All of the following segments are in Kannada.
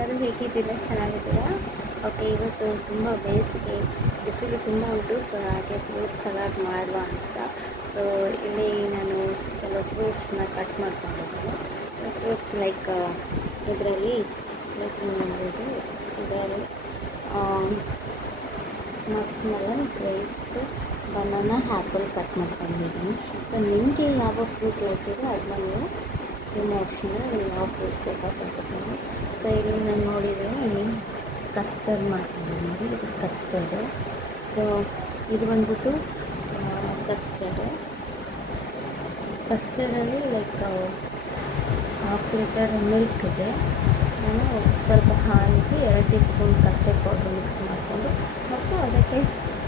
ಎಲ್ಲರೂ ಹೇಗಿದ್ದೀರಾ? ಚೆನ್ನಾಗಿದ್ದೀರಾ? ಓಕೆ, ಇವತ್ತು ತುಂಬ ಬೇಸಿಗೆ ಬಿಸಿಲು ತುಂಬ ಉಂಟು. ಸೊ ಹಾಗೆ ಫ್ರೂಟ್ ಸಲಾಡ್ ಮಾಡುವ ಅಂತ. ಸೊ ಇಲ್ಲಿ ನಾನು ಕೆಲವು ಫ್ರೂಟ್ಸ್ನ ಕಟ್ ಮಾಡ್ಕೊಂಡಿದ್ದೀನಿ. ಫ್ರೂಟ್ಸ್ ಲೈಕ್ ಇದರಲ್ಲಿ ನೋಡ್ಬೋದು, ಇದರಲ್ಲಿ Musk melon, grapes, banana, apple cut ಮಾಡ್ಕೊಂಡಿದ್ದೀನಿ. ಸೊ ನಿಮಗೆ ಯಾವ ಫ್ರೂಟ್ ಲೈಕ್ ಇದೆ ಅದನ್ನ ನೀವು ನಿಮ್ಮ ಆಪ್ಷನ್ನು ಯಾವ ಫ್ರೂಟ್ಸ್ ಬೇಕಾಗ್ತದೆ. ಸೊ ಇಲ್ಲಿ ನಾನು ನೋಡಿದ್ದೀನಿ ಕಸ್ಟರ್ಡ್ ಮಾಡ್ಕೊಂಡಿದ್ದೀನಿ. ನೋಡಿ, ಇದು ಕಸ್ಟರ್ಡು. ಸೊ ಇದು ಬಂದ್ಬಿಟ್ಟು ಕಸ್ಟರ್ಡಲ್ಲಿ ಲೈಕ್ ಹಾಫ್ ಲೀಟರ್ ಮಿಲ್ಕ್ ಇದೆ. ನಾನು ಸ್ವಲ್ಪ ಹಾಲಿಗೆ 2 tea spoon custard powder mix ಮಾಡಿಕೊಂಡು ಮತ್ತು ಅದಕ್ಕೆ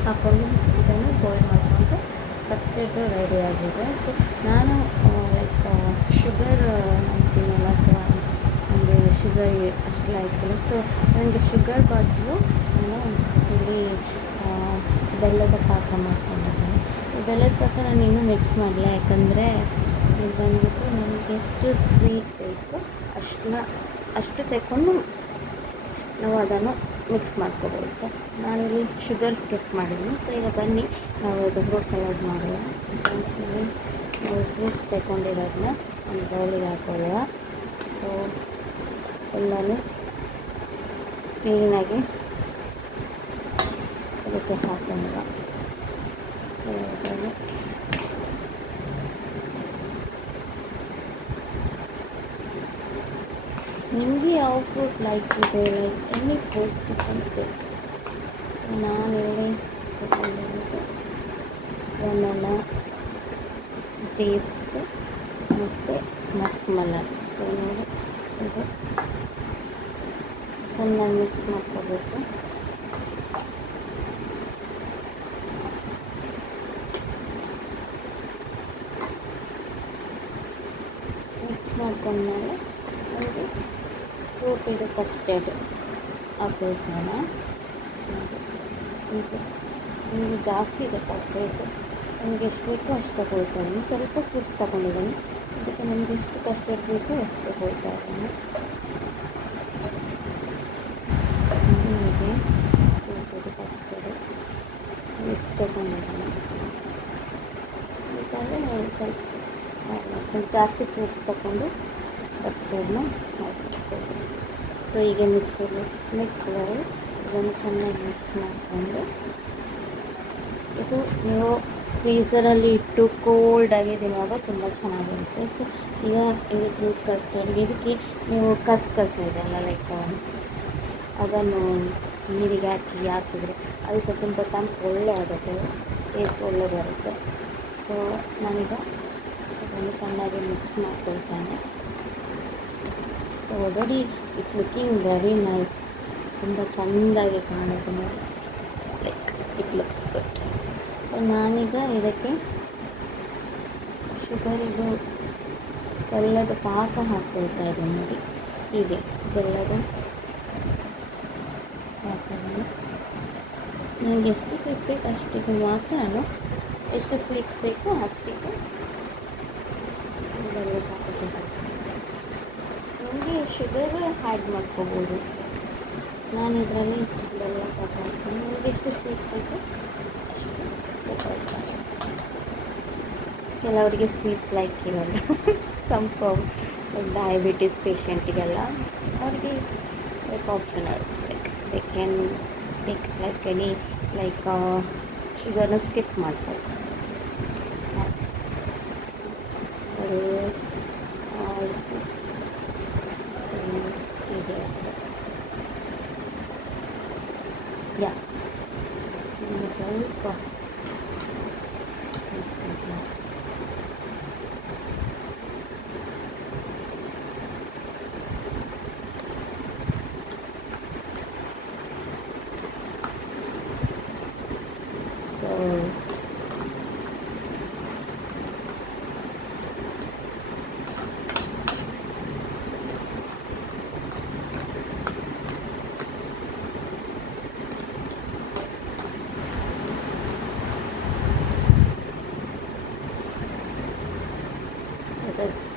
ಹಾಕ್ಕೊಂಡು ಇದನ್ನು ಬಾಯ್ಲ್ ಮಾಡಿಕೊಂಡು ಕಸ್ಟರ್ಡು ರೆಡಿ ಆಗಿದೆ. ಸೊ ನಾನು ಲೈಕ್ ಶುಗರ್ ತಿನ್ನಲ್ಲ, ಸೊ ನನಗೆ ಶುಗರ್ ಅಷ್ಟು ಲೈಕಿಲ್ಲ. ಸೊ ನನಗೆ ಶುಗರ್ ಬದಲು ನಾನು ಇಲ್ಲಿ ಬೆಲ್ಲದ ಪಾಕ ಮಾಡ್ಕೊಂಡಿದ್ದೀನಿ. ಬೆಲ್ಲದ ಪಾಕ ನಾನು ಇನ್ನೂ ಮಿಕ್ಸ್ ಮಾಡಲ್ಲ, ಯಾಕಂದರೆ ಇದು ಬಂದ್ಬಿಟ್ಟು ನನಗೆ ಎಷ್ಟು ಸ್ವೀಟ್ ಬೇಕು ಅಷ್ಟು ತೆಕ್ಕೊಂಡು ನಾವು ಅದನ್ನು ಮಿಕ್ಸ್ ಮಾಡ್ಕೋಬೋದು. ಸೊ ನಾನಿಲ್ಲಿ ಶುಗರ್ ಸ್ಕಿಪ್ ಮಾಡಿದ್ದೀನಿ. ಸೊ ಈಗ ಬನ್ನಿ ನಾವು ಇದು ಫ್ರೂಟ್ ಸಲಾಡ್ ಮಾಡುವ. ನಾವು ಫ್ರೂಟ್ಸ್ ತೆಕ್ಕೊಂಡಿರೋದನ್ನ ಒಂದು ಬೌಲಿಗೆ ಹಾಕೊಳ್ಳುವ. ಸೊ ಎಲ್ಲನೂ ಕ್ಲೀನಾಗಿ ಅದಕ್ಕೆ ಹಾಕೊಳ್ಳುವ. ಸೊ ಅದನ್ನು ನಿಮಗೆ ಯಾವ ಫ್ರೂಟ್ ಲೈಕ್ ಇದೆ, ಲೈಕ್ ಎನಿ ಫ್ರೂಟ್ಸ್ ಸಿಕ್ಕಂತೆ. ನಾನಿಲ್ಲಿ ತಗೊಂಡಿರೋದು ಬನಾನಾ, ಗ್ರೇಪ್ಸ್ ಮತ್ತು ಮಸ್ಕ್ ಮೆಲನ್. ಸೊ ನೋಡಿ, ಇದು ಚೆನ್ನಾಗಿ ಮಿಕ್ಸ್ ಮಾಡ್ಕೋಬೇಕು. ಮಿಕ್ಸ್ ಮಾಡ್ಕೊಂಡ್ಮೇಲೆ ನನಗೆ ಫ್ರೂಟ್ ಇದು ಕಸ್ಟರ್ಡ್ ಹಾಕೊಳ್ತಾನೆ. ಇದು ನಿಮಗೆ ಜಾಸ್ತಿ ಇದೆ ಕಸ್ಟರ್ಡ್ಸು, ನನಗೆ ಎಷ್ಟು ಬೇಕೋ ಅಷ್ಟು ತಗೊಳ್ತಾನೆ. ಸ್ವಲ್ಪ ಫ್ರೂಟ್ಸ್ ತಗೊಂಡಿದ್ದೀನಿ, ಅದಕ್ಕೆ ನನಗೆ ಎಷ್ಟು ಕಸ್ಟರ್ಡ್ ಬೇಕೋ ಅಷ್ಟು ತಗೊಳ್ತಾ ಇದ್ದೀನಿ. ಹೀಗೆ ಫ್ರೂಟ್ ಕಸ್ಟರ್ಡ್ ಎಷ್ಟು ತಗೊಂಡಿದ್ದೀನಿ, ಯಾಕಂದರೆ ನಾನು ಸ್ವಲ್ಪ ಜಾಸ್ತಿ ಫ್ರೂಟ್ಸ್ ತಗೊಂಡು ಕಸ್ಟರ್ಡ್ನ ಹಾಕಿಟ್ಕೊಳ್ತೀನಿ. ಸೊ ಈಗ ಮಿಕ್ಸ್ ಮಾಡಿ ಇದನ್ನು ಚೆನ್ನಾಗಿ ಮಿಕ್ಸ್ ಮಾಡಿಕೊಂಡು, ಇದು ನೀವು ಫ್ರೀಝರಲ್ಲಿ ಇಟ್ಟು ಕೋಲ್ಡಾಗಿ ತಿನ್ನುವಾಗ ತುಂಬ ಚೆನ್ನಾಗಿರುತ್ತೆ. ಸೊ ಈಗ ಇದು ಫ್ರೂಟ್ ಕಸ್ಟರ್ಡ್, ಇದಕ್ಕೆ ನೀವು ಕಸ್ಕಸ್ ಇದೆಲ್ಲ ಲೈಕ್ ಅದನ್ನು ನೀರಿಗೆ ಹಾಕಿದರೆ ಅದು ಸ್ವಲ್ಪ ಒಳ್ಳೆ ಆಗುತ್ತೆ, ಟೇಸ್ಟ್ ಒಳ್ಳೆ ಬರುತ್ತೆ. ಸೊ ನಾನೀಗ ಅದನ್ನು ಚೆನ್ನಾಗಿ ಮಿಕ್ಸ್ ಮಾಡ್ಕೊಳ್ತಾನೆ. So already it's looking very nice, ತುಂಬ ಚೆಂದಾಗಿ ಕಾಣುತ್ತೆ ನೋಡಿ, like it looks good. So ನಾನೀಗ ಇದಕ್ಕೆ ಶುಗರಿದು ಬೆಲ್ಲದ ಪಾಕ ಹಾಕ್ಕೊಳ್ತಾ ಇದ್ದೀನಿ. ನೋಡಿ, ಹೀಗೆ ಬೆಲ್ಲದ ಪಾಕವನ್ನು ನನಗೆ ಎಷ್ಟು ಸ್ವೀಟ್ ಬೇಕು ಅಷ್ಟಿಗೆ ಮಾತ್ರ ನಾನು ಎಷ್ಟು ಸ್ವೀಟ್ಸ್ ಬೇಕೋ ಅಷ್ಟಿಗೆ ಬೆಲ್ಲದ ಪಾಕಕ್ಕೆ ಹಾಕ್ತೀನಿ. ನನಗೆ ಶುಗರ್ ಆ್ಯಡ್ ಮಾಡ್ಕೋಬೋದು. ನಾನು ಇದರಲ್ಲಿ ಬೆಲ್ಲ ಪಾಕ ಹಾಕ್ತೀನಿ. ನನಗೆ ಎಷ್ಟು ಸ್ವೀಟ್ ಬೇಕು ಅಷ್ಟು. ಕೆಲವರಿಗೆ ಸ್ವೀಟ್ಸ್ ಲೈಕ್ ಇರಲ್ಲ, ಸ್ವಲ್ಪ ಡಯಾಬಿಟಿಸ್ ಪೇಷಂಟಿಗೆಲ್ಲ ಅವರಿಗೆ like optional, like they can take like any like ಶುಗರ್ನ ಸ್ಕಿಪ್ ಮಾಡ್ಬೋದು. ಹೀಗೆ ಯಾ ಸ್ವಲ್ಪ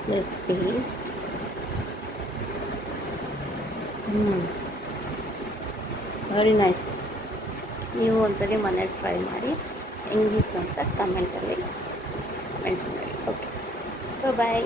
this paste ವೆರಿ ನೈಸ್. ನೀವು ಒಂದ್ಸರಿ ಮನೇಲಿ ಟ್ರೈ ಮಾಡಿ ಹೆಂಗಿತ್ತು ಅಂತ ಕಮೆಂಟಲ್ಲಿ ಮೆನ್ಷನ್ ಮಾಡಿ. ಓಕೆ, ಬಾಯ್.